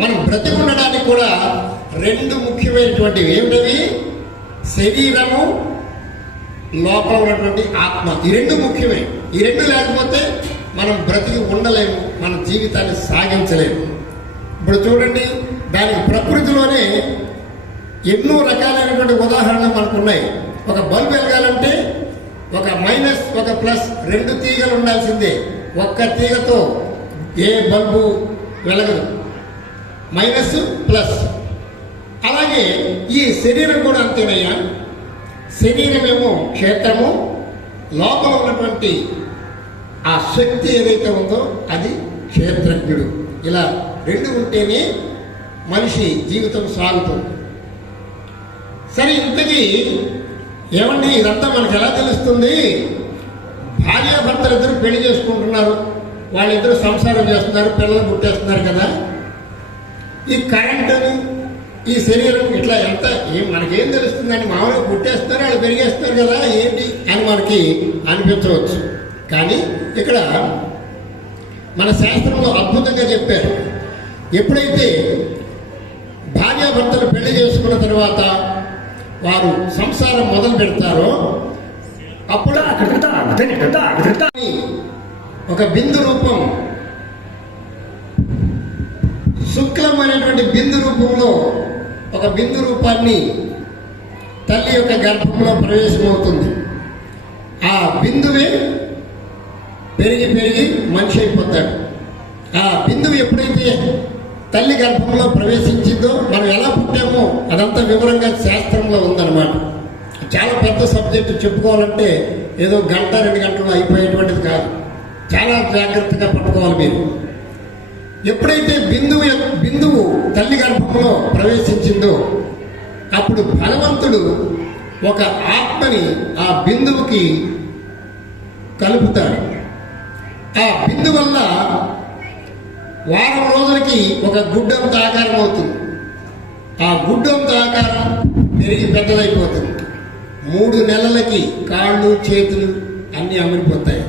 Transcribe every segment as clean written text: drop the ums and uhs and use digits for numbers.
మనం బ్రతికుండడానికి కూడా రెండు ముఖ్యమైనటువంటివి ఏమిటవి? శరీరము, లోపల ఉన్నటువంటి ఆత్మ. ఈ రెండు ముఖ్యమే. ఈ రెండు లేకపోతే మనం బ్రతికి ఉండలేము, మన జీవితాన్ని సాగించలేము. ఇప్పుడు చూడండి, దానికి ప్రకృతిలోనే ఎన్నో రకాలైనటువంటి ఉదాహరణలు మనకు ఉన్నాయి. ఒక బల్బు వెలగాలంటే ఒక మైనస్ ఒక ప్లస్ రెండు తీగలు ఉండాల్సిందే. ఒక్క తీగతో ఏ బల్బు వెలగదు, మైనస్ ప్లస్. అలాగే ఈ శరీరం కూడా అంతేనయ్యా. శరీరమేమో క్షేత్రము, లోపల ఉన్నటువంటి ఆ శక్తి ఏదైతే ఉందో అది క్షేత్రజ్ఞుడు. ఇలా రెండు ఉంటేనే మనిషి జీవితం సాగుతుంది. సరే, ఇంతకీ ఏమండి ఇదంతా మనకు ఎలా తెలుస్తుంది? భార్యాభర్తలు ఇద్దరు పెళ్లి చేసుకుంటున్నారు, వాళ్ళిద్దరు సంసారం చేస్తున్నారు, పిల్లలు పుట్టేస్తున్నారు కదా. ఈ కరెంటు, ఈ శరీరం ఇట్లా ఎంత మనకేం తెలుస్తుందని? మామూలుగా పుట్టేస్తున్నారు, వాళ్ళు పెరిగేస్తున్నారు కదా, ఏంటి అని మనకి అనిపించవచ్చు. కానీ ఇక్కడ మన శాస్త్రంలో అద్భుతంగా చెప్పారు. ఎప్పుడైతే భార్యాభర్తలు పెళ్లి చేసుకున్న తర్వాత వారు సంసారం మొదలు పెడతారో అప్పుడు ఒక బిందు రూపం, శుక్లమైనటువంటి బిందు రూపంలో ఒక బిందు రూపాన్ని తల్లి యొక్క గర్భంలో ప్రవేశమవుతుంది. ఆ బిందువే పెరిగి పెరిగి మనిషి అయిపోతాడు. ఆ బిందువు ఎప్పుడైతే తల్లి గర్భంలో ప్రవేశించిందో, మనం ఎలా పుట్టామో అదంతా వివరంగా శాస్త్రంలో ఉందన్నమాట. చాలా పెద్ద సబ్జెక్టు, చెప్పుకోవాలంటే ఏదో గంట 2 గంటలు అయిపోయేటువంటిది కాదు. చాలా జాగ్రత్తగా పట్టుకోవాలి మీరు. ఎప్పుడైతే బిందువు తల్లి గర్భంలో ప్రవేశించిందో అప్పుడు భగవంతుడు ఒక ఆత్మని ఆ బిందువుకి కలుపుతాడు. ఆ బిందు వల్ల వారం రోజులకి ఒక గుడ్డంత ఆకారం అవుతుంది. ఆ గుడ్డంత ఆకారం పెరిగి పెద్దదైపోతుంది. 3 నెలలకి కాళ్ళు చేతులు అన్నీ అమిరిపోతాయి.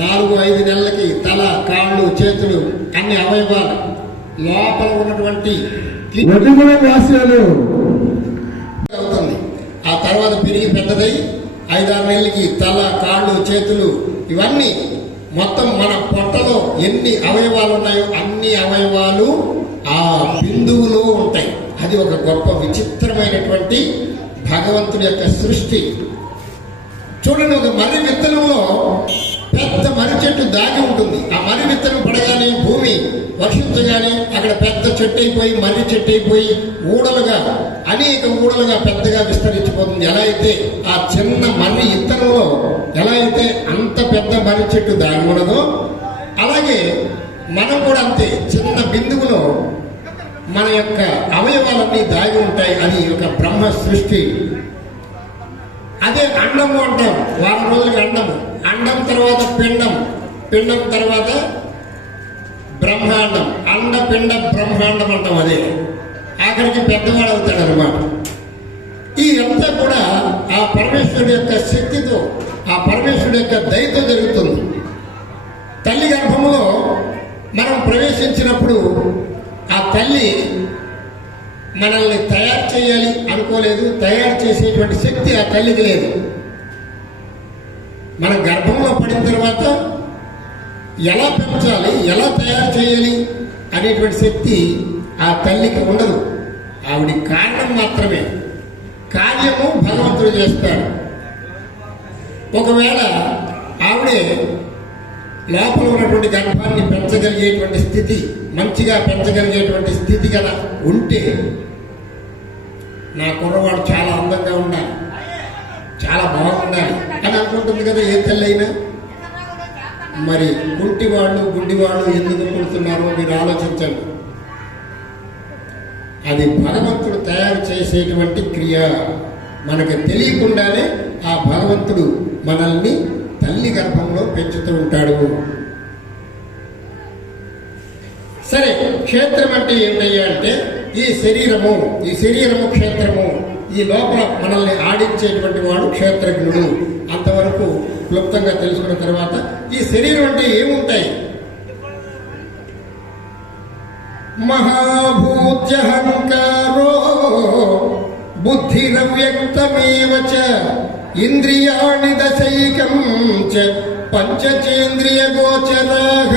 4-5 నెలలకి తల, కాళ్ళు, చేతులు అన్ని అవయవాలు లోపల ఉన్నటువంటి అవుతుంది. ఆ తర్వాత పెరిగి పెద్దదై 5-6 నెలలకి తల, కాళ్ళు, చేతులు ఇవన్నీ మొత్తం మన పొట్టలో ఎన్ని అవయవాలు ఉన్నాయో అన్ని అవయవాలు ఆ బిందువులో ఉంటాయి. అది ఒక గొప్ప విచిత్రమైనటువంటి భగవంతుడి యొక్క సృష్టి. చూడండి, ఒక మర్రి విత్తనంలో పెద్ద మర్రి చెట్టు దాగి ఉంటుంది. ఆ మర్రి విత్తనం పడగానే, భూమి వర్షించగానే అక్కడ పెద్ద చెట్టు అయిపోయి, మర్రి చెట్టు అయిపోయి ఊడలుగా, అనేక ఊడలుగా పెద్దగా విస్తరించిపోతుంది. ఎలా అయితే ఆ చిన్న మర్రి విత్తనంలో ఎలా అయితే అంత పెద్ద మర్రి చెట్టు దాగి ఉండదో, అలాగే మనం కూడా అంతే చిన్న బిందువులో మన యొక్క అవయవాలన్నీ దాగి ఉంటాయి. అది ఒక బ్రహ్మ సృష్టి. అదే అండము అంటాం. వారం రోజులకి అండము, అండం తర్వాత పిండం, పిండం తర్వాత బ్రహ్మాండం, అండపిండ బ్రహ్మాండం అంటాం. అదే ఆఖరికి పెద్దవాడు అవుతాడు అన్నమాట. ఈ అంతా కూడా ఆ పరమేశ్వరుడు యొక్క శక్తితో, ఆ పరమేశ్వరుడు యొక్క దయతో జరుగుతుంది. తల్లి గర్భంలో మనం ప్రవేశించినప్పుడు ఆ తల్లి మనల్ని తయారు చేయాలి అనుకోలేదు. తయారు చేసేటువంటి శక్తి ఆ తల్లికి లేదు. మన గర్భంలో పడిన తర్వాత ఎలా పెంచాలి, ఎలా తయారు చేయాలి అనేటువంటి శక్తి ఆ తల్లికి ఉండదు. ఆవిడ కారణం మాత్రమే, కార్యము భగవంతుడు చేస్తాడు. ఒకవేళ ఆవిడే లోపల ఉన్నటువంటి గర్భాన్ని పెంచగలిగేటువంటి స్థితి, మంచిగా పెంచగలిగేటువంటి స్థితి కదా ఉంటే, నా కుర్రవాడు చాలా అందంగా ఉండాలి, చాలా బాగుండాలి అని అనుకుంటుంది కదా ఏ తల్లి అయినా. మరి కుంటివాళ్ళు, గుడ్డివాళ్ళు ఎందుకు పుడుతున్నారో మీరు ఆలోచించండి. అది భగవంతుడు తయారు చేసేటువంటి క్రియ. మనకు తెలియకుండానే ఆ భగవంతుడు మనల్ని తల్లి గర్భంలో పెంచుతూ ఉంటాడు. సరే, క్షేత్రం అంటే ఏంటయ్యా అంటే ఈ శరీరము క్షేత్రము. ఈ లోపల మనల్ని ఆడించేటువంటి వాడు క్షేత్రజ్ఞుడు. అంతవరకు క్లుప్తంగా తెలుసుకున్న తర్వాత ఈ శరీరం అంటే ఏముంటాయి? మహాభూత్యహంకారో బుద్ధిరవ్యక్తమేవ చ ఇంద్రియాణి దశైకం చ పంచచేంద్రియ గోచరాః.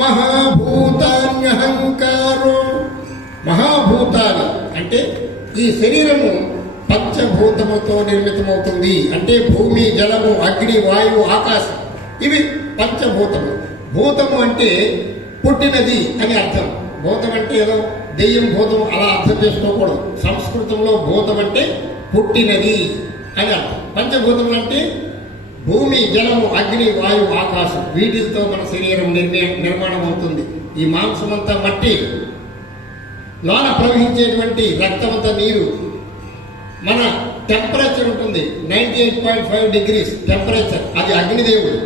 మహాభూతాన్యహంకారో, మహాభూతాలు అంటే ఈ శరీరము పంచభూతముతో నిర్మితమవుతుంది. అంటే భూమి, జలము, అగ్ని, వాయువు, ఆకాశం, ఇవి పంచభూతము. భూతము అంటే పుట్టినది అని అర్థం. భూతం అంటే ఏదో దెయ్యం భూతం అలా అర్థం చేసుకోకూడదు. సంస్కృతంలో భూతం అంటే పుట్టినది అని అర్థం. పంచభూతములు అంటే భూమి, జలము, అగ్ని, వాయువు, ఆకాశం, వీటితో మన శరీరం నిర్మాణం అవుతుంది. ఈ మాంసమంతా మట్టి, లోన ప్రవహించేటువంటి రక్తమంతా నీరు. మన టెంపరేచర్ ఉంటుంది 98.5 degrees టెంపరేచర్, అది అగ్నిదేవుడు.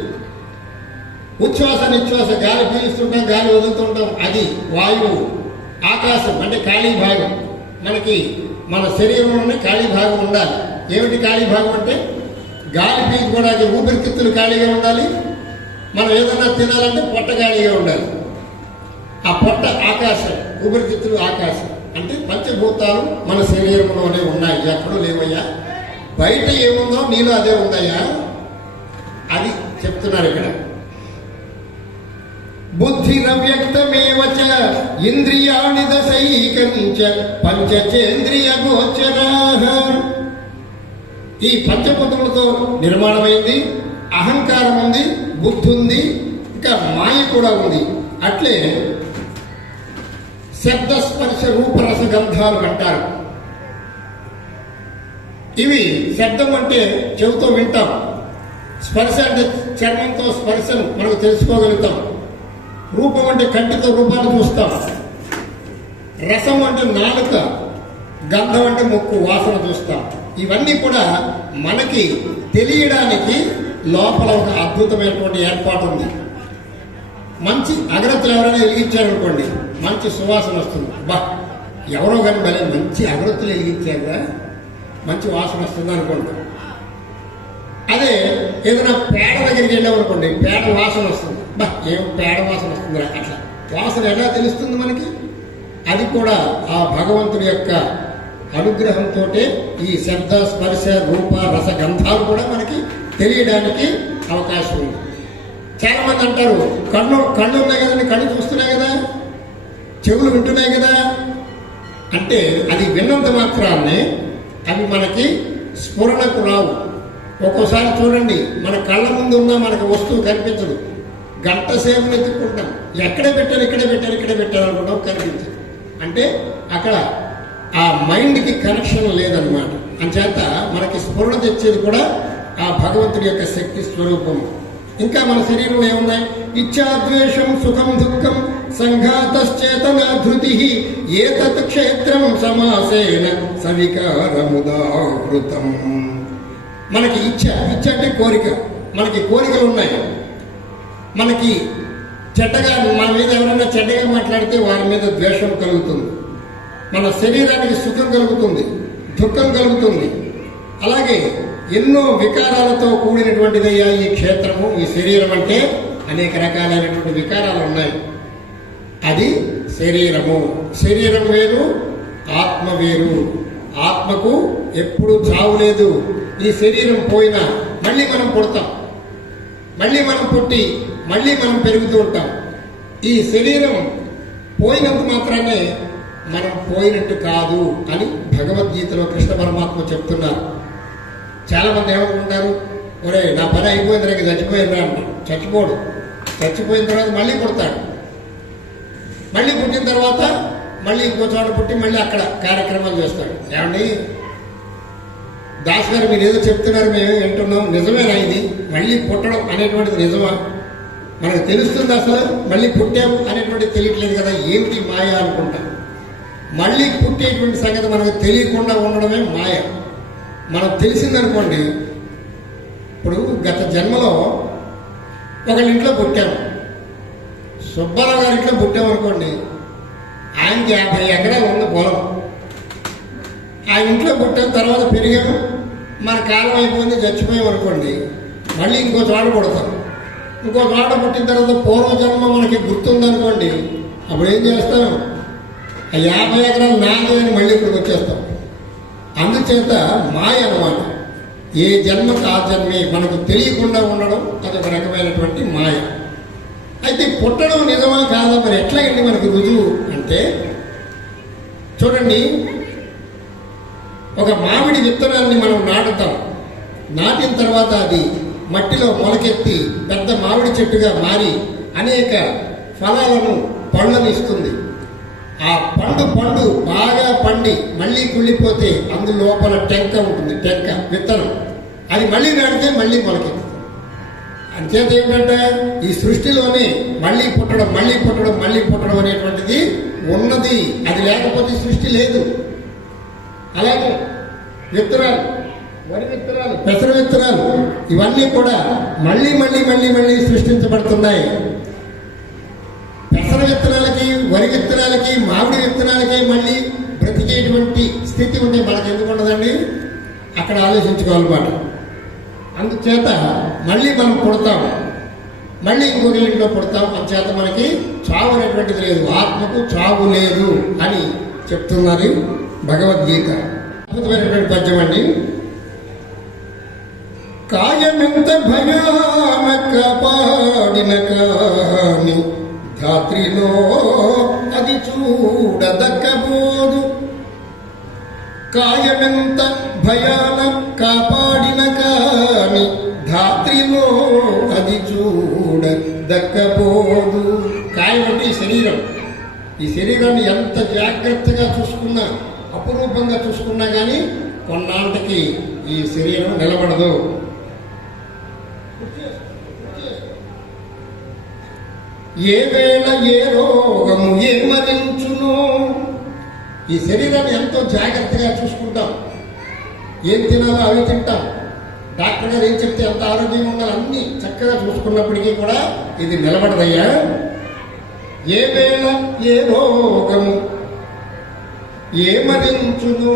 ఉచ్ఛ్వాస నిశ్వాస, గాలి పీలుస్తుంటాం, గాలి వదులుతుంటాం, అది వాయువు. ఆకాశం అంటే ఖాళీ భాగం. మనకి మన శరీరంలోనే ఖాళీ భాగం ఉండాలి. ఏమిటి ఖాళీ భాగం అంటే గాలి పీల్చుకోవడానికి ఊపిరితిత్తులు ఖాళీగా ఉండాలి. మనం ఏదన్నా తినాలంటే పొట్ట ఖాళీగా ఉండాలి. ఆ పొట్ట ఆకాశం, ఊపిరితిత్తులు ఆకాశం. అంటే పంచభూతాలు మన శరీరంలోనే ఉన్నాయి, ఎక్కడూ లేవయ్యా. బయట ఏముందో నీలో అదే ఉందయ్యా, అది చెప్తున్నారు ఇక్కడ. బుద్ధిరవ్యక్తమేవ చ ఇంద్రియాణి దశైకం చ పంచచేంద్రియ గోచరాః. ఈ పంచభూతములతో నిర్మాణమైంది. అహంకారం ఉంది, బుద్ధి ఉంది, ఇంకా మాయ కూడా ఉంది. అట్లే శబ్ద స్పర్శ రూపరస గంధాలు అంటారు. ఇవి శబ్దం అంటే చెవితో వింటాం, స్పర్శ అంటే చర్మంతో స్పర్శను మనకు తెలుసుకోగలుగుతాం, రూపం అంటే కంటితో రూపాన్ని చూస్తాం, రసం అంటే నాలుక, గంధం అంటే ముక్కు, వాసన చూస్తాం. ఇవన్నీ కూడా మనకి తెలియడానికి లోపల ఒక అద్భుతమైనటువంటి ఏర్పాటు ఉంది. మంచి అగరత్తులు ఎవరైనా వెలిగించారనుకోండి, మంచి సువాసన వస్తుంది. బా, ఎవరో కానీ భలే మంచి అగరత్తులు వెలిగించారా, మంచి వాసన వస్తుంది అనుకోండి. అదే ఏదైనా పేడ దగ్గరికి వెళ్ళామనుకోండి, పేడ వాసన వస్తుంది. బా, ఏం పేడ వాసన వస్తుందిరా, అట్లా వాసన ఎలా తెలుస్తుంది మనకి? అది కూడా ఆ భగవంతుడి యొక్క అనుగ్రహంతో ఈ శబ్ద స్పర్శ రూప రస గంధాలు కూడా మనకి తెలియడానికి అవకాశం ఉంది. చాలా మంది అంటారు, కళ్ళు ఉన్నాయి కదండి, కళ్ళు చూస్తున్నాయి కదా, చెవులు వింటున్నాయి కదా అంటే అది విన్నంత మాత్రాన్ని అవి మనకి స్ఫురణకు రావు. ఒక్కోసారి చూడండి, మన కళ్ళ ముందు ఉన్న మనకు వస్తువు కనిపించదు, గంట సేపు వెతుక్కుంటాం, ఎక్కడే పెట్టారు ఇక్కడే అనుకుంటాం, కనిపించదు. అంటే అక్కడ ఆ మైండ్కి కనెక్షన్ లేదనమాట. అంచేత మనకి స్ఫురణ తెచ్చేది కూడా ఆ భగవంతుడి యొక్క శక్తి స్వరూపము. ఇంకా మన శరీరంలో ఏమున్నాయి? ఇచ్ఛాద్వేషం సుఖం దుఃఖం సంఘాతశ్చేతనా ధృతి ఏతత్ క్షేత్రం సమాసేన సవికారముదాహృతం. మనకి ఇచ్ఛ అంటే కోరిక, మనకి కోరికలు ఉన్నాయి. మనకి చెడ్డగా మన మీద ఎవరైనా చెడ్డగా మాట్లాడితే వారి మీద ద్వేషం కలుగుతుంది. మన శరీరానికి సుఖం కలుగుతుంది, దుఃఖం కలుగుతుంది. అలాగే ఎన్నో వికారాలతో కూడినటువంటిదయ్యా ఈ క్షేత్రము, ఈ శరీరం. అంటే అనేక రకాలైనటువంటి వికారాలు ఉన్నాయి. అది శరీరము. శరీరం వేరు, ఆత్మ వేరు. ఆత్మకు ఎప్పుడు చావు లేదు. ఈ శరీరం పోయినా మళ్ళీ మనం పుడతాం, మళ్ళీ మనం పుట్టి మళ్ళీ మనం పెరుగుతూ ఉంటాం. ఈ శరీరం పోయినంత మాత్రానే మనం పోయినట్టు కాదు అని భగవద్గీతలో కృష్ణ పరమాత్మ చెప్తున్నారు. చాలా మంది ఏమనుకుంటారు, ఒరే నా పని అయిపోయింది, నాకు చచ్చిపోయిందా అంటారు. చచ్చిపోడు. చచ్చిపోయిన తర్వాత మళ్ళీ పుడతాడు. మళ్ళీ పుట్టిన తర్వాత మళ్ళీ ఇంకో చోట పుట్టి మళ్ళీ అక్కడ కార్యక్రమాలు చేస్తాడు. ఏమండి దాస్ గారు, మీరు ఏదో చెప్తున్నారు, మేము వింటున్నాం, నిజమేనా ఇది? మళ్ళీ పుట్టడం అనేటువంటిది నిజమా? మనకు తెలుస్తుంది అసలు మళ్ళీ పుట్టాము అనేటువంటిది తెలియట్లేదు కదా, ఏమిటి మాయ అనుకుంటాం. మళ్ళీ పుట్టేటువంటి సంగతి మనకు తెలియకుండా ఉండడమే మాయ. మనకు తెలిసిందనుకోండి, ఇప్పుడు గత జన్మలో ఒకళ్ళ ఇంట్లో పుట్టాము, సుబ్బారావు గారి ఇంట్లో పుట్టామనుకోండి, ఆయనకి 50 ఎకరాలు ఉంది పొలం. ఆ ఇంట్లో పుట్టిన తర్వాత పెరిగాము, మన కాలం అయిపోయింది, చచ్చిపోయాం అనుకోండి, మళ్ళీ ఇంకో చోట పుడతాం. ఇంకో చోట పుట్టిన తర్వాత పూర్వజన్మ మనకి గుర్తుందనుకోండి, అప్పుడు ఏం చేస్తాం? ఆ 50 ఎకరాలు నాది అని మళ్ళీ ఇక్కడికి వచ్చేస్తాం. అందుచేత మాయ అన్నమాట. ఏ జన్మకు ఆ జన్మే మనకు తెలియకుండా ఉండడం అదొక రకమైనటువంటి మాయ. అయితే పుట్టడం నిజమా కాదా, మరి ఎట్లా అండి మనకు రుజువు అంటే, చూడండి, ఒక మామిడి విత్తనాన్ని మనం నాటుతాం. నాటిన తర్వాత అది మట్టిలో మొలకెత్తి పెద్ద మామిడి చెట్టుగా మారి అనేక ఫలాలను, పళ్ళను ఇస్తుంది. ఆ పండు బాగా పండి మళ్ళీ కుళ్ళిపోతే అందులోపల టెంక ఉంటుంది, టెంక విత్తనం. అది మళ్ళీ నాటితే మళ్ళీ మొలకెత్తుతుంది. అంచేత ఏమిటంటే ఈ సృష్టిలోనే మళ్ళీ పుట్టడం అనేటువంటిది ఉన్నది. అది లేకపోతే సృష్టి లేదు. అలాగే విత్తనాలు, వరి విత్తనాలు, పెసర విత్తనాలు, ఇవన్నీ కూడా మళ్ళీ సృష్టించబడుతున్నాయి. పెసర విత్తనాలకి, వరి విత్తనాలకి, మామిడి విత్తనాలకి మళ్ళీ బ్రతికేటువంటి స్థితి ఉంటే మనకు ఎందుకు ఉండదండి? అక్కడ ఆలోచించుకోవాలన్నమాట. అందుచేత మళ్ళీ మనం పుడతాం, మళ్ళీ ఇంకొక ఇంట్లో పుడతాం. అందుచేత మనకి చావు అనేటువంటిది లేదు, ఆత్మకు చావు లేదు అని చెప్తున్నది భగవద్గీత. అద్భుతమైనటువంటి పద్యం అండి. కాయమెంత భయానక పాడిన కాని ధాత్రిలో అది చూడదక్కబోదు. కాయమెంత భయాన కాపాడిన కాని ధాత్రిలో అది చూడదక్కబోదు. కాయం అంటే ఈ శరీరం. ఈ శరీరాన్ని ఎంత జాగ్రత్తగా చూసుకున్నా, అపురూపంగా చూసుకున్నా కానీ కొన్నాళ్ళకి ఈ శరీరం నిలబడదు. ఏ వేళ ఏ రోగము ఏమరించును. ఈ శరీరాన్ని ఎంతో జాగ్రత్తగా చూసుకుంటాం. ఏం తినాలో అవి తింటాం. డాక్టర్ గారు ఏం చెప్తే ఎంత ఆరోగ్యంగా ఉండాలి అన్ని చక్కగా చూసుకున్నప్పటికీ కూడా ఇది నిలబడదయ్యా. ఏ వేళ ఏ రోగము ఏమరించును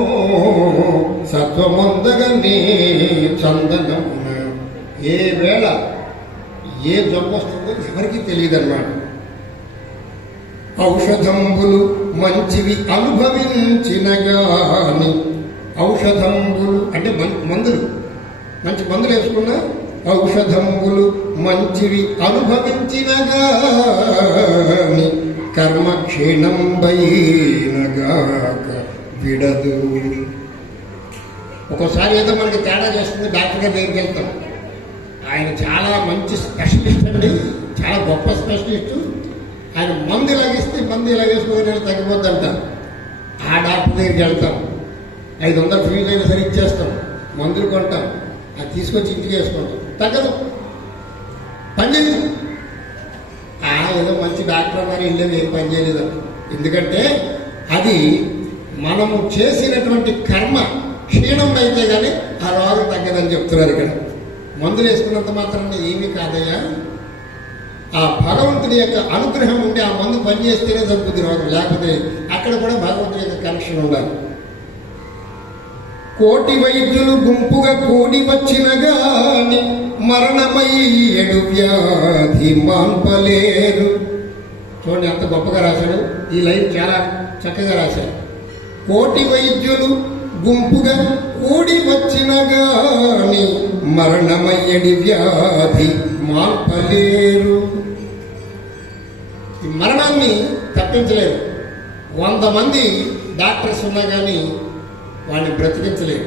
సత్వముందగనే చందనమున. ఏ వేళ ఏ జబ్బు వస్తుందో ఎవరికి తెలియదన్నమాట. ఔషధంబులు మంచివి అనుభవించిన గాని, ఔషధంబులు అంటే మందులు, మంచి మందులు వేసుకున్నా ఔషధంబులు మంచివి అనుభవించిన గాని కర్మ క్షీణంబైనగాక విడదు. ఒక్కోసారి ఏదో మనకి తేడా చేస్తుంది, డాక్టర్ గారి దగ్గరికి వెళ్తాం. ఆయన చాలా మంచి స్పెషలిస్ట్ అండి, చాలా గొప్ప స్పెషలిస్ట్. ఆయన మందు ఇలాగిస్తే మందు ఇలాగేసుకుని తగ్గిపోద్దంట. ఆ డాక్టర్ దగ్గరికి వెళ్తాం, 500 ఫీజు అయినా సరే ఇచ్చేస్తాం, మందులు కొంటాం, అది తీసుకొచ్చి ఇంటికి వేసుకుంటాం, తగ్గదు, పని చేయదు. ఏదో మంచి డాక్టర్ అన్నారు, వెళ్ళేది ఏం పని చేయలేదు. ఎందుకంటే అది మనము చేసినటువంటి కర్మ క్షీణం అయితే కానీ ఆ రోగం తగ్గదని చెప్తున్నారు ఇక్కడ. మందులు వేసుకున్నంత మాత్రాన ఏమీ కాదయ్యా. ఆ భగవంతుడి యొక్క అనుగ్రహం ఉండి ఆ మందు పనిచేస్తేనే తగ్గుతుంది రోగం, లేకపోతే అక్కడ కూడా భగవంతుడి యొక్క కనెక్షన్ ఉండాలి. కోటి వైద్యులు గుంపుగా కూడి వచ్చిన గాని మరణమయ్యడు వ్యాధి మాన్పలేరు. చూడండి ఎంత గొప్పగా రాశాడు. ఈ లైన్ చాలా చక్కగా రాశాడు. కోటి వైద్యులు గుంపుగా కూడి వచ్చిన గాని మరణమయ్యడి వ్యాధి మాన్పలేరు. ఈ మరణాన్ని తప్పించలేరు. 100 మంది డాక్టర్స్ ఉన్నా కానీ వాడిని బ్రతికించలేరు,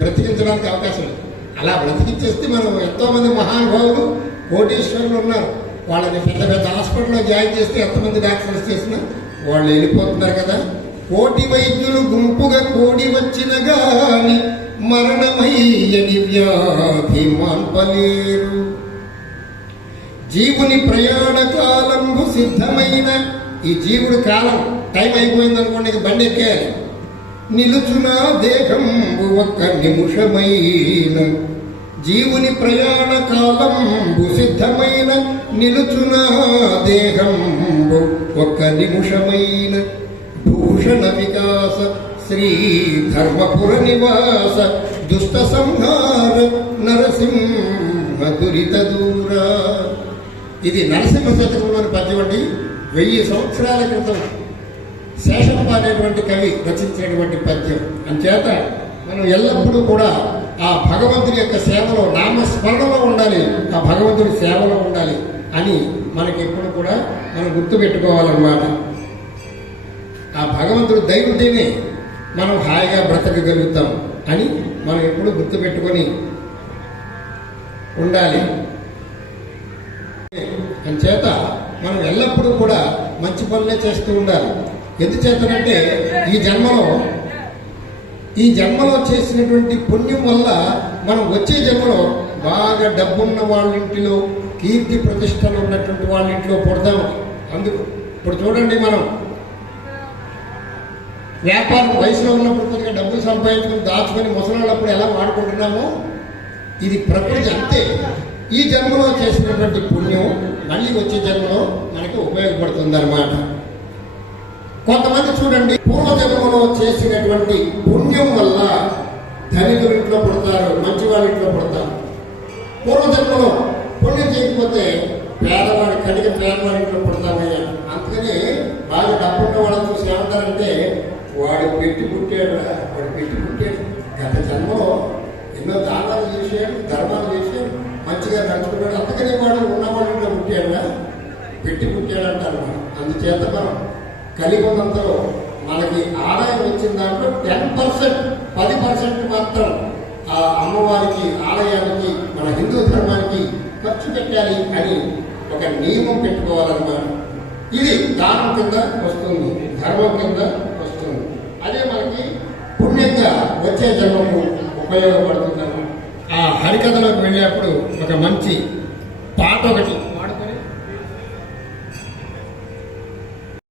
బ్రతికించడానికి అవకాశం లేదు. అలా బ్రతికించేస్తే మనం ఎంతోమంది మహానుభావులు కోటీశ్వరులు ఉన్నారు, వాళ్ళని పెద్ద పెద్ద హాస్పిటల్లో జాయిన్ చేస్తే ఎంతమంది డాక్టర్స్ చేసినా వాళ్ళు వెళ్ళిపోతున్నారు కదా. కోటి వైద్యులు గుంపుగా కూడి వచ్చిన గాని మరణమయ్యని వ్యాధి మాన్పలేరు. జీవుని ప్రయాణ కాలంబు సిద్ధమైన, ఈ జీవుడి కాలం టైం అయిపోయింది అనుకోండి, బండి ఎక్కేయాలి. నిలుచున దేహంబు ఒక్క నిమిషమైన, జీవుని ప్రయాణ కాలంబు సిద్ధమైన, నిలుచున దేహంబు ఒక్క నిమిషమైన. భూషణ వికాస శ్రీ ధర్మపుర నివాస దుష్ట సంహార నరసింహ దురిత దూర. ఇది నరసింహ శతకంలోని పద్యం అండి. 1000 సంవత్సరాల క్రితం శేషప్ప అనేటువంటి కవి రచించినటువంటి పద్యం. అంచేత మనం ఎల్లప్పుడూ కూడా ఆ భగవంతుని యొక్క సేవలో, నామస్మరణలో ఉండాలి, ఆ భగవంతుని సేవలో ఉండాలి అని మనకి ఎప్పుడు కూడా మనం గుర్తుపెట్టుకోవాలన్నమాట. ఆ భగవంతుడు దయ ఉంటేనే మనం హాయిగా బ్రతకగలుగుతాం అని మనం ఎప్పుడు గుర్తుపెట్టుకొని ఉండాలి. అంచేత మనం ఎల్లప్పుడూ కూడా మంచి పనులే చేస్తూ ఉండాలి. ఎందుచేతనంటే ఈ జన్మలో చేసినటువంటి పుణ్యం వల్ల మనం వచ్చే జన్మలో బాగా డబ్బున్న వాళ్ళ ఇంటిలో, కీర్తి ప్రతిష్టలు ఉన్నటువంటి వాళ్ళ ఇంట్లో పుడతాము. అందుకు ఇప్పుడు చూడండి, మనం వ్యాపారం వయసులో ఉన్నప్పుడు కొద్దిగా డబ్బులు సంపాదించుకుని దాచుకొని ముసలాళ్ళప్పుడు ఎలా వాడుకుంటున్నామో, ఇది ప్రకృతి అంతే. ఈ జన్మలో చేసినటువంటి పుణ్యం మళ్ళీ వచ్చే జన్మలో మనకి ఉపయోగపడుతుంది అన్నమాట. కొంతమంది చూడండి, పూర్వజన్మలో చేసినటువంటి పుణ్యం వల్ల ధనికుల ఇంట్లో పుడతారు, మంచి వాళ్ళ ఇంట్లో పుడతారు. పూర్వజన్మలో పుణ్యం చేయకపోతే పేదవాడి ఇంట్లో పుడతామయ్యా. అందుకని బాగా డబ్బున్న వాళ్ళని చూసి ఏమంటారంటే, వాడు పెట్టి పుట్టాడు. గత జన్మలో ఎన్నో దానాలు చేశాడు, ధర్మాలు చేశాడు, మంచిగా నడుచుకున్నాడు, అందుకని వాడు ఉన్నవాళ్ళలో పుట్టాడుగా, పెట్టి పుట్టాడు అంటారు. అందుచేత మనం కలిగినంతలో మనకి ఆదాయం వచ్చిన దాంట్లో 10% మాత్రం ఆ అమ్మవారికి, ఆలయానికి, మన హిందూ ధర్మానికి ఖర్చు పెట్టాలి అని ఒక నియమం పెట్టుకోవాలన్నమాట. ఇది దానం కింద వస్తుంది, ధర్మం కింద వస్తుంది. అదే మనకి పుణ్యంగా వచ్చే జన్మకు ఉపయోగపడుతుందన్నమాట. ఆ హరికథలోకి వెళ్ళేప్పుడు ఒక మంచి పాట ఒకటి